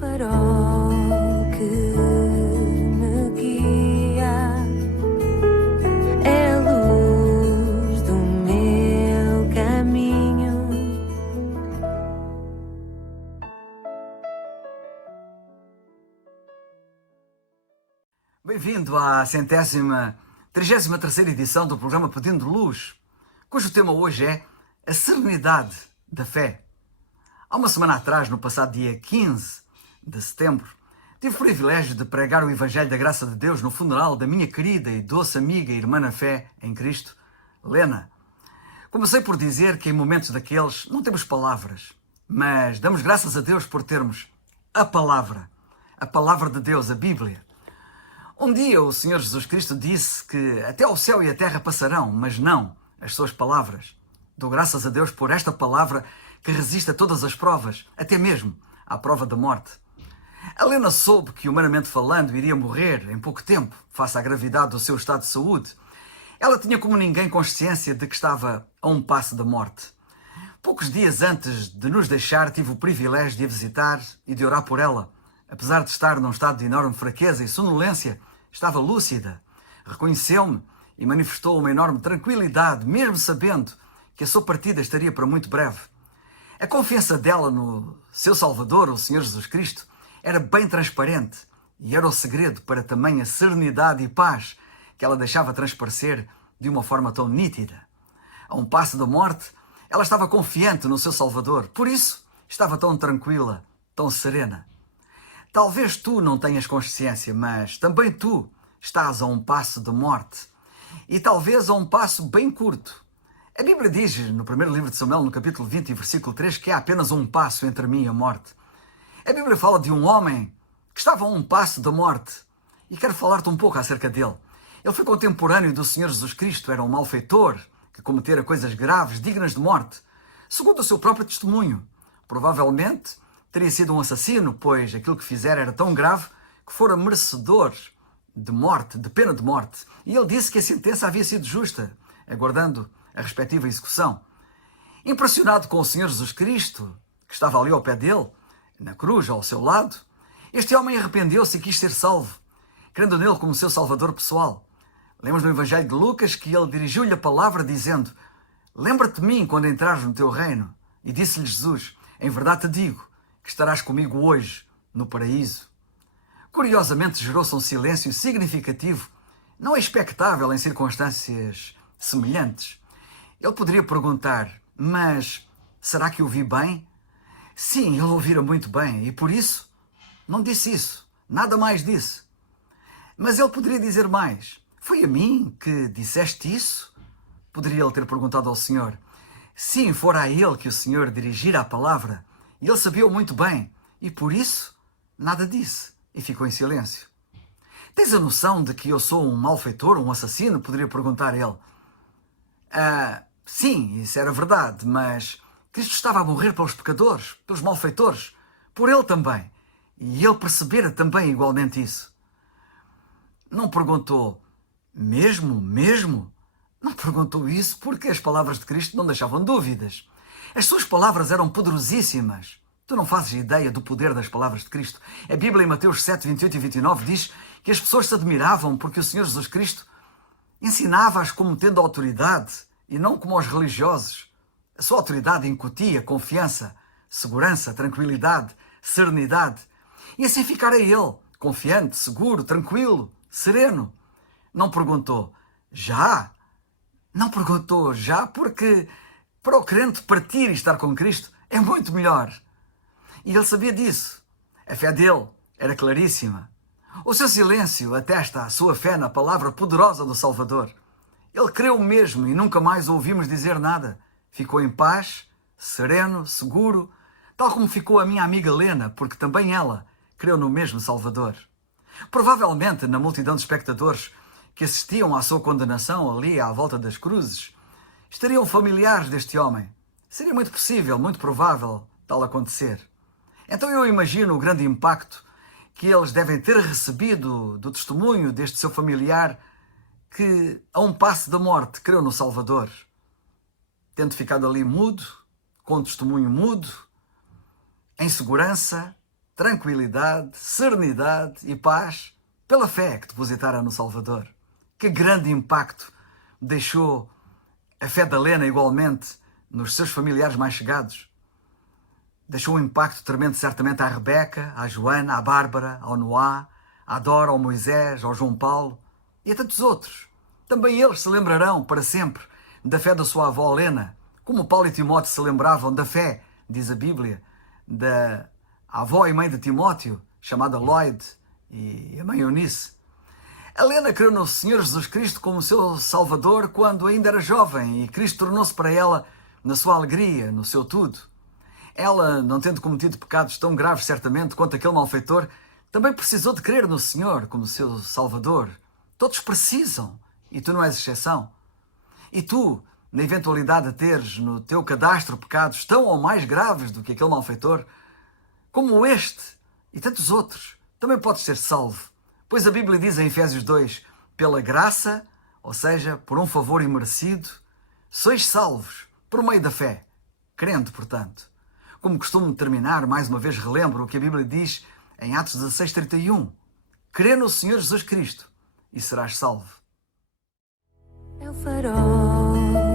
farol que me guia, é a luz do meu caminho. Bem-vindo à 33ª edição do programa Pedindo Luz, cujo tema hoje é a serenidade da fé. Há uma semana atrás, no passado dia 15 de setembro, tive o privilégio de pregar o Evangelho da Graça de Deus no funeral da minha querida e doce amiga e irmã na fé em Cristo, Lena. Comecei por dizer que em momentos daqueles não temos palavras, mas damos graças a Deus por termos a palavra de Deus, a Bíblia. Um dia o Senhor Jesus Cristo disse que até o céu e a terra passarão, mas não as suas palavras. Dou graças a Deus por esta palavra que resiste a todas as provas, até mesmo à prova da morte. A Lena soube que, humanamente falando, iria morrer em pouco tempo, face à gravidade do seu estado de saúde. Ela tinha como ninguém consciência de que estava a um passo da morte. Poucos dias antes de nos deixar, tive o privilégio de a visitar e de orar por ela. Apesar de estar num estado de enorme fraqueza e sonolência, estava lúcida. Reconheceu-me e manifestou uma enorme tranquilidade, mesmo sabendo que a sua partida estaria para muito breve. A confiança dela no seu Salvador, o Senhor Jesus Cristo, era bem transparente e era o segredo para tamanha serenidade e paz que ela deixava transparecer de uma forma tão nítida. A um passo da morte, ela estava confiante no seu Salvador, por isso estava tão tranquila, tão serena. Talvez tu não tenhas consciência, mas também tu estás a um passo da morte e talvez a um passo bem curto. A Bíblia diz, no primeiro livro de Samuel, no capítulo 20, versículo 3, que há apenas um passo entre mim e a morte. A Bíblia fala de um homem que estava a um passo da morte e quero falar-te um pouco acerca dele. Ele foi contemporâneo do Senhor Jesus Cristo, era um malfeitor que cometera coisas graves, dignas de morte, segundo o seu próprio testemunho. Provavelmente teria sido um assassino, pois aquilo que fizera era tão grave que fora merecedor de morte, de pena de morte. E ele disse que a sentença havia sido justa, aguardando a respectiva execução. Impressionado com o Senhor Jesus Cristo, que estava ali ao pé dele, na cruz, ao seu lado, este homem arrependeu-se e quis ser salvo, crendo nele como seu salvador pessoal. Lemos no Evangelho de Lucas que ele dirigiu-lhe a palavra dizendo: "Lembra-te de mim quando entrares no teu reino." E disse-lhe Jesus: "Em verdade te digo que estarás comigo hoje no paraíso." Curiosamente gerou-se um silêncio significativo, não expectável em circunstâncias semelhantes. Ele poderia perguntar: "Mas será que eu ouvi bem?" Sim, ele ouvira muito bem e por isso não disse isso, nada mais disse. Mas ele poderia dizer mais: "Foi a mim que disseste isso?" Poderia ele ter perguntado ao Senhor. Sim, fora a ele que o Senhor dirigira a palavra e ele sabia-o muito bem e por isso nada disse e ficou em silêncio. "Tens a noção de que eu sou um malfeitor, um assassino?" Poderia perguntar ele. Sim, isso era verdade, mas Cristo estava a morrer pelos pecadores, pelos malfeitores, por ele também. E ele percebera também igualmente isso. Não perguntou, mesmo? Não perguntou isso porque as palavras de Cristo não deixavam dúvidas. As suas palavras eram poderosíssimas. Tu não fazes ideia do poder das palavras de Cristo. A Bíblia em Mateus 7, 28 e 29 diz que as pessoas se admiravam porque o Senhor Jesus Cristo ensinava-as como tendo autoridade e não como aos religiosos. A sua autoridade incutia confiança, segurança, tranquilidade, serenidade. E assim ficara ele, confiante, seguro, tranquilo, sereno. Não perguntou, já? Não perguntou, já? Porque para o crente partir e estar com Cristo é muito melhor. E ele sabia disso. A fé dele era claríssima. O seu silêncio atesta a sua fé na palavra poderosa do Salvador. Ele creu mesmo e nunca mais o ouvimos dizer nada. Ficou em paz, sereno, seguro, tal como ficou a minha amiga Lena, porque também ela creu no mesmo Salvador. Provavelmente, na multidão de espectadores que assistiam à sua condenação ali à volta das cruzes, estariam familiares deste homem. Seria muito possível, muito provável, tal acontecer. Então eu imagino o grande impacto que eles devem ter recebido do testemunho deste seu familiar que, a um passo da morte, creu no Salvador. Tendo ficado ali mudo, com um testemunho mudo, em segurança, tranquilidade, serenidade e paz pela fé que depositaram no Salvador. Que grande impacto deixou a fé da Lena igualmente nos seus familiares mais chegados. Deixou um impacto tremendo certamente à Rebeca, à Joana, à Bárbara, ao Noá, à Dora, ao Moisés, ao João Paulo e a tantos outros. Também eles se lembrarão para sempre da fé da sua avó Lena, como Paulo e Timóteo se lembravam da fé, diz a Bíblia, da avó e mãe de Timóteo, chamada Lloyd, e a mãe Eunice. A Lena creu no Senhor Jesus Cristo como seu Salvador quando ainda era jovem e Cristo tornou-se para ela na sua alegria, no seu tudo. Ela, não tendo cometido pecados tão graves certamente quanto aquele malfeitor, também precisou de crer no Senhor como seu Salvador. Todos precisam, e tu não és exceção. E tu, na eventualidade de teres no teu cadastro pecados tão ou mais graves do que aquele malfeitor, como este e tantos outros, também podes ser salvo. Pois a Bíblia diz em Efésios 2, pela graça, ou seja, por um favor imerecido, sois salvos por meio da fé, crendo, portanto. Como costumo terminar, mais uma vez relembro o que a Bíblia diz em Atos 16:31. Crê no Senhor Jesus Cristo e serás salvo. É o farol